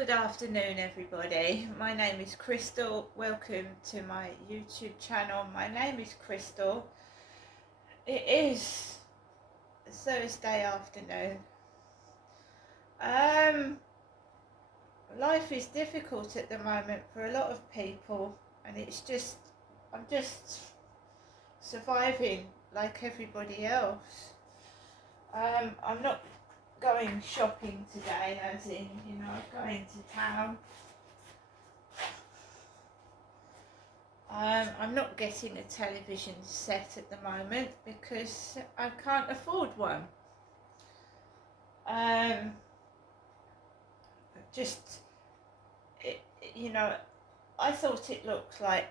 Good afternoon, everybody. My name is Crystal. Welcome to my YouTube channel. My name is Crystal. It is Thursday afternoon. Life is difficult at the moment for a lot of people, and I'm just surviving like everybody else. I'm not going shopping today, as in, going to town. I'm not getting a television set at the moment because I can't afford one. I thought it looked like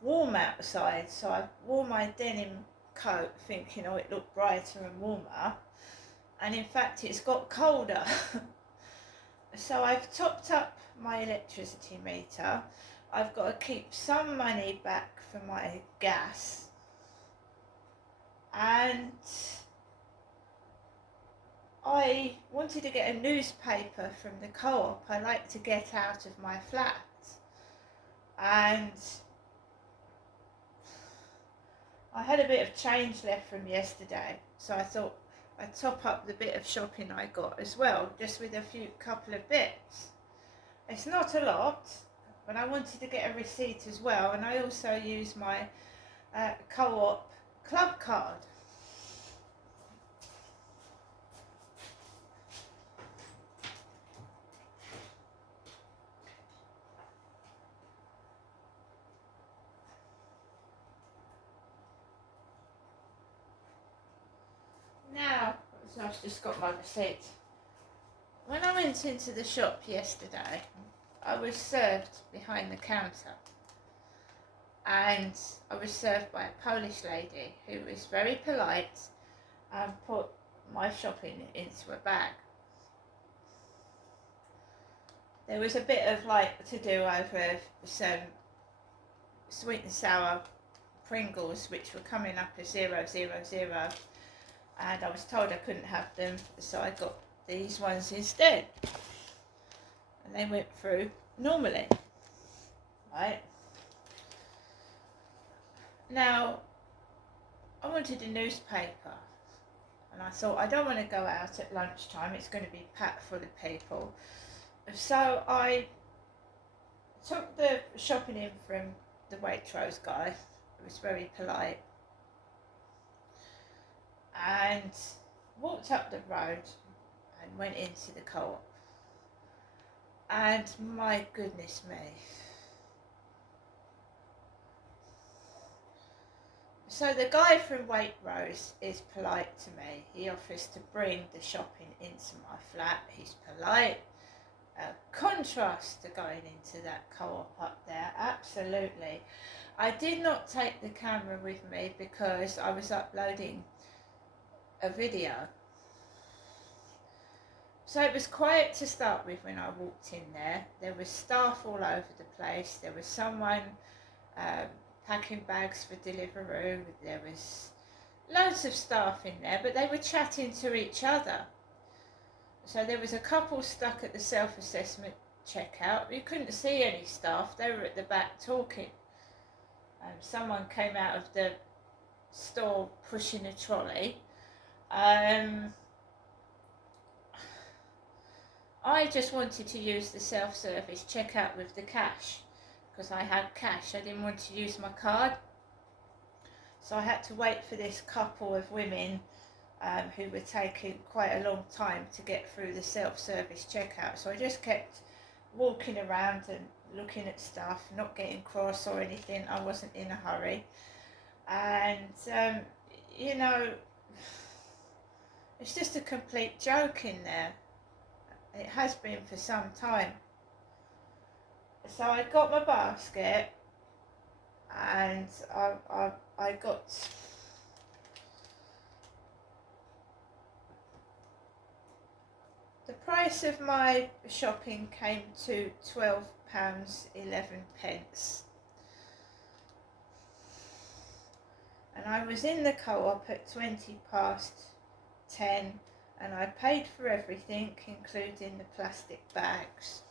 warm outside, so I wore my denim coat thinking, it looked brighter and warmer, and in fact it's got colder. So I've topped up my electricity meter. I've got to keep some money back for my gas, and I wanted to get a newspaper from the co-op. I like to get out of my flat, and I had a bit of change left from yesterday, so I thought I'd top up the bit of shopping I got as well, just with a couple of bits. It's not a lot, but I wanted to get a receipt as well, and I also use my co-op club card. Now, so I've just got my receipt. When I went into the shop yesterday, I was served behind the counter, and I was served by a Polish lady who was very polite and put my shopping into a bag. There was a bit of to do over some sweet and sour Pringles, which were coming up as 000, and I was told I couldn't have them, so I got these ones instead, and they went through normally. Right, now I wanted a newspaper, and I thought I don't want to go out at lunchtime, it's going to be packed full of people, so I took the shopping in from the Waitrose guy, who was very polite, and walked up the road and went into the co-op, and my goodness me, so the guy from Waitrose is polite to me. He offers to bring the shopping into my flat. He's polite. Contrast to going into that co-op up there, absolutely. I did not take the camera with me because I was uploading a video. So it was quiet to start with when I walked in there. There was staff all over the place. There was someone packing bags for Deliveroo. There was loads of staff in there, but they were chatting to each other. So there was a couple stuck at the self-assessment checkout. You couldn't see any staff. They were at the back talking. Someone came out of the store pushing a trolley. I just wanted to use the self-service checkout with the cash because I had cash. I didn't want to use my card. So I had to wait for this couple of women who were taking quite a long time to get through the self-service checkout. So I just kept walking around and looking at stuff, not getting cross or anything. I wasn't in a hurry. And, it's just a complete joke in there. It has been for some time. So I got my basket, and I got the price of my shopping came to £12.11, and I was in the co-op at 10:20, and I paid for everything, including the plastic bags.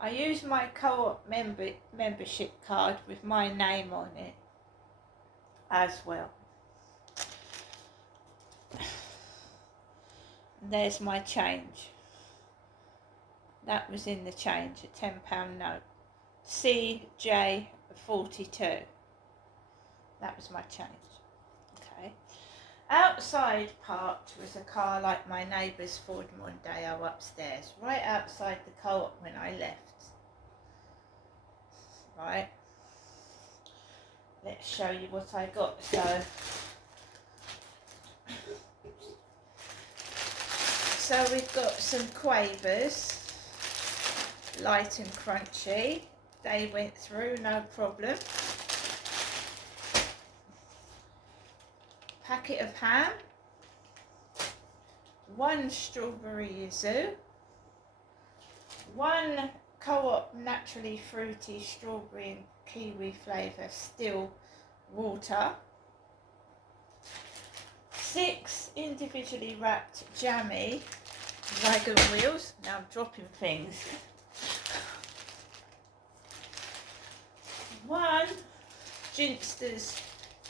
I use my co-op membership card with my name on it as well. And there's my change. That was in the change, a £10 note. CJ42. That was my change. Okay. Outside parked was a car like my neighbour's Ford Mondeo upstairs, right outside the co-op when I left. Right. Let's show you what I got. So we've got some Quavers, light and crunchy. They went through, no problem. Packet of ham, 1 strawberry yuzu, 1 co-op naturally fruity strawberry and kiwi flavour still water, 6 individually wrapped jammy wagon wheels. Now I'm dropping things. 1 Ginster's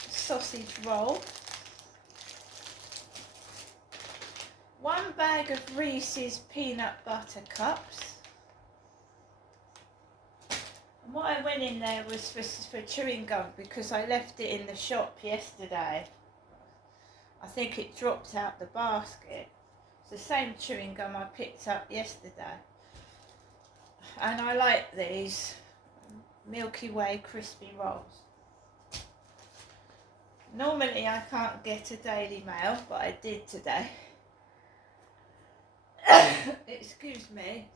sausage roll, 1 bag of Reese's peanut butter cups. And what I went in there was for chewing gum, because I left it in the shop yesterday. I think it dropped out the basket. It's the same chewing gum I picked up yesterday. And I like these Milky Way crispy rolls. Normally I can't get a Daily Mail, but I did today. Excuse me.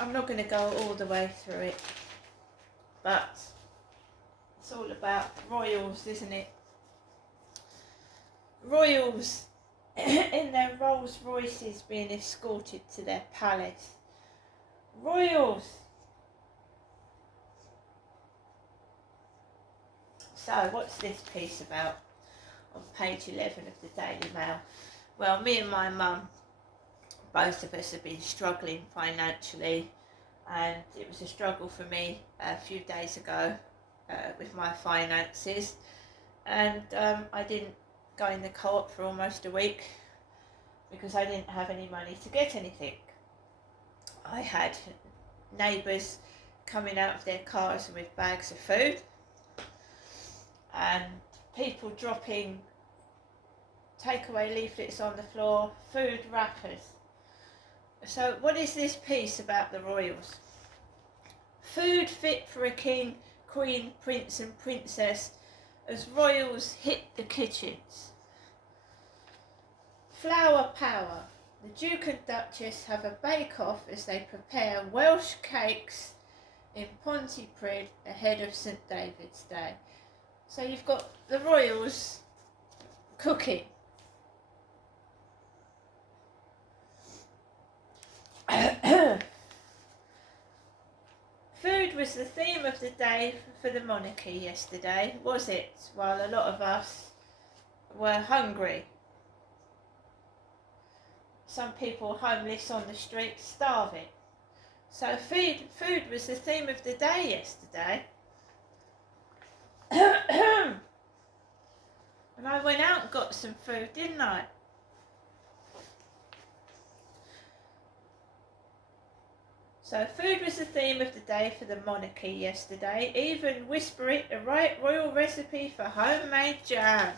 I'm not going to go all the way through it, but it's all about royals, isn't it? Royals in their Rolls Royces being escorted to their palace. Royals. So what's this piece about on page 11 of the Daily Mail? Well, me and my mum, both of us have been struggling financially, and it was a struggle for me a few days ago with my finances, and I didn't go in the co-op for almost a week because I didn't have any money to get anything. I had neighbours coming out of their cars with bags of food, and people dropping takeaway leaflets on the floor, food wrappers. So what is this piece about the royals? Food fit for a king, queen, prince and princess as royals hit the kitchens. Flour power. The Duke and Duchess have a bake-off as they prepare Welsh cakes in Pontypridd ahead of St David's Day. So you've got the royals cooking. Food was the theme of the day for the monarchy yesterday, was it? While a lot of us were hungry. Some people homeless on the street starving. So food was the theme of the day yesterday. And I went out and got some food, didn't I? So food was the theme of the day for the monarchy yesterday. Even Whisper It, a royal recipe for homemade jam.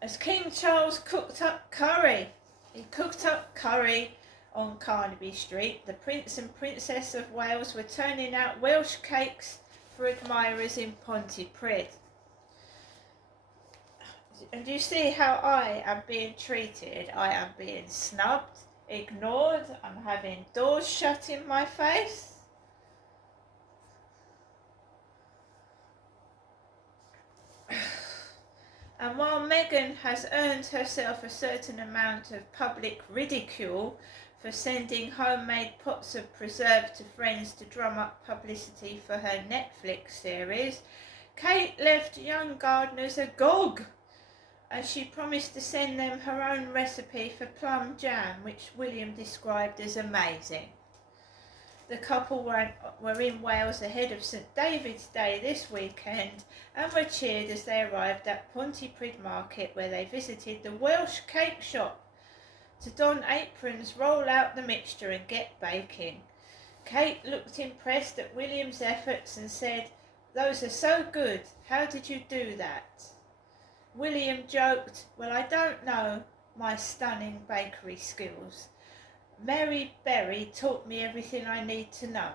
As King Charles cooked up curry. He cooked up curry on Carnaby Street. The Prince and Princess of Wales were turning out Welsh cakes for admirers in Pontypridd. And you see how I am being treated. I am being snubbed, ignored. I'm having doors shut in my face. And while Meghan has earned herself a certain amount of public ridicule for sending homemade pots of preserve to friends to drum up publicity for her Netflix series, Kate left young gardeners agog as she promised to send them her own recipe for plum jam, which William described as amazing. The couple were in Wales ahead of St David's Day this weekend and were cheered as they arrived at Pontypridd Market, where they visited the Welsh cake shop to don aprons, roll out the mixture and get baking. Kate looked impressed at William's efforts and said, "Those are so good. How did you do that?" William joked, "Well, I don't know my stunning bakery skills. Mary Berry taught me everything I need to know."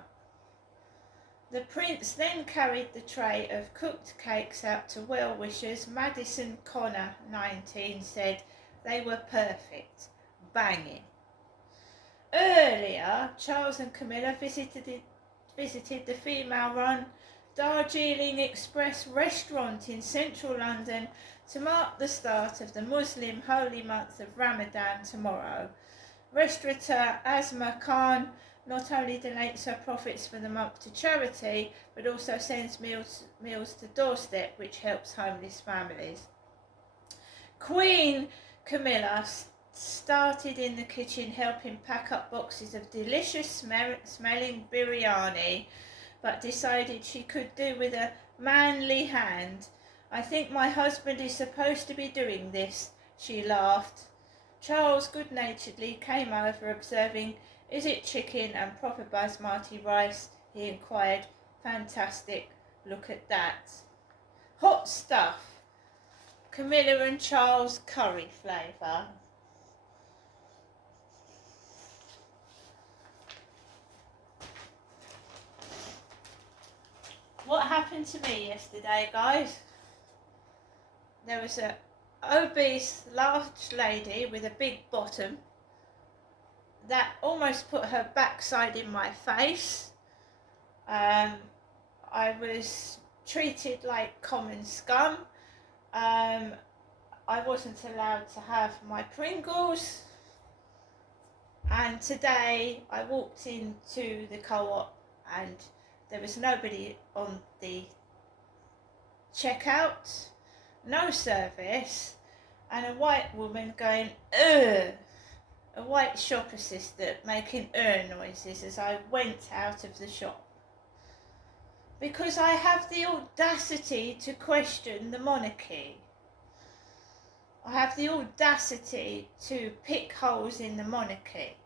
The Prince then carried the tray of cooked cakes out to well-wishers. Madison Connor, 19, said they were perfect, banging. Earlier, Charles and Camilla visited the female-run Darjeeling Express restaurant in central London to mark the start of the Muslim holy month of Ramadan tomorrow. Restaurateur Asma Khan not only donates her profits for the month to charity, but also sends meals to doorstep, which helps homeless families. Queen Camilla started in the kitchen helping pack up boxes of delicious smelling biryani, but decided she could do with a manly hand. "I think my husband is supposed to be doing this," she laughed. Charles good-naturedly came over, observing, "Is it chicken and proper basmati rice?" he inquired. "Fantastic, look at that." Hot stuff. Camilla and Charles curry flavour. What happened to me yesterday, guys? There was a obese large lady with a big bottom that almost put her backside in my face. I was treated like common scum. I wasn't allowed to have my Pringles, and today I walked into the co-op and there was nobody on the checkout, no service, and a white woman going, "Ugh," a white shop assistant making noises as I went out of the shop. Because I have the audacity to question the monarchy. I have the audacity to pick holes in the monarchy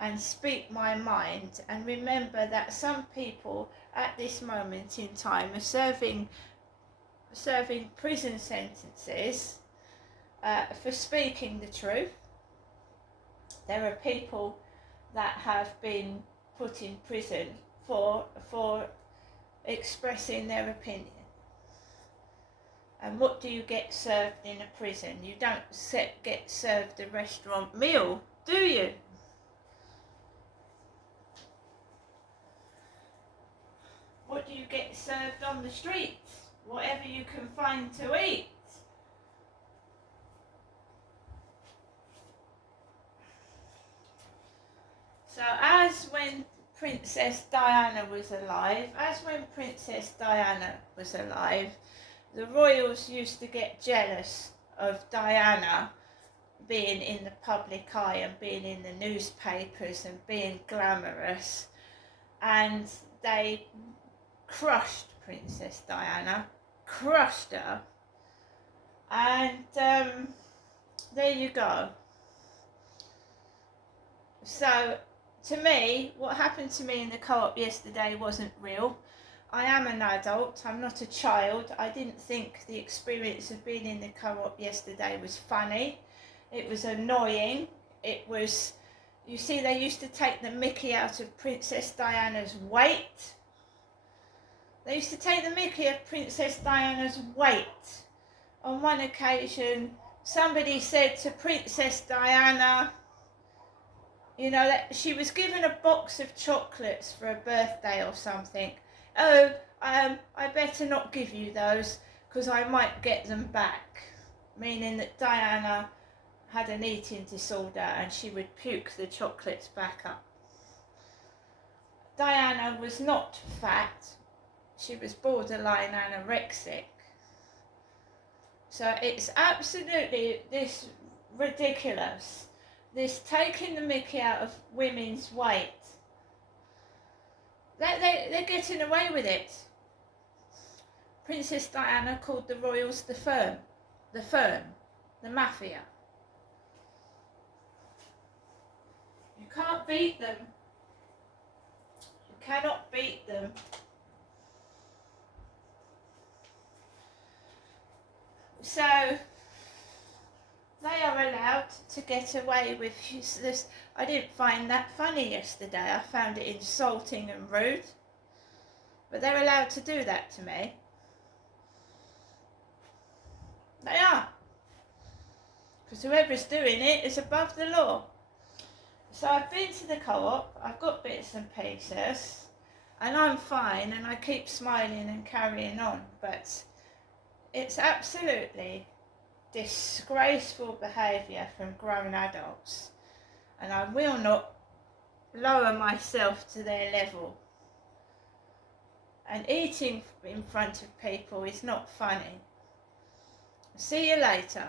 and speak my mind, and remember that some people at this moment in time are serving prison sentences for speaking the truth. There are people that have been put in prison for expressing their opinion. And what do you get served in a prison? You don't get served a restaurant meal, do you? What do you get served on the streets? Whatever you can find to eat. So as when Princess Diana was alive, the royals used to get jealous of Diana being in the public eye and being in the newspapers and being glamorous, and they crushed Princess Diana, crushed her, and there you go. So to me, what happened to me in the co-op yesterday wasn't real. I am an adult, I'm not a child. I didn't think the experience of being in the co-op yesterday was funny. It was annoying. It was, you see, they used to take the mickey out of Princess Diana's weight. They used to take the mickey of Princess Diana's weight. On one occasion, somebody said to Princess Diana, you know, that she was given a box of chocolates for a birthday or something. "Oh, I better not give you those because I might get them back." Meaning that Diana had an eating disorder and she would puke the chocolates back up. Diana was not fat. she was borderline anorexic. So it's absolutely this ridiculous, this taking the mickey out of women's weight. They're getting away with it. Princess Diana called the royals the firm, the mafia. You can't beat them. You cannot beat them. So they are allowed to get away with this. I didn't find that funny yesterday. I found it insulting and rude. But they're allowed to do that to me. They are. Because whoever's doing it is above the law. So I've been to the co-op, I've got bits and pieces, and I'm fine, and I keep smiling and carrying on. But it's absolutely disgraceful behaviour from grown adults, and I will not lower myself to their level. And eating in front of people is not funny. See you later.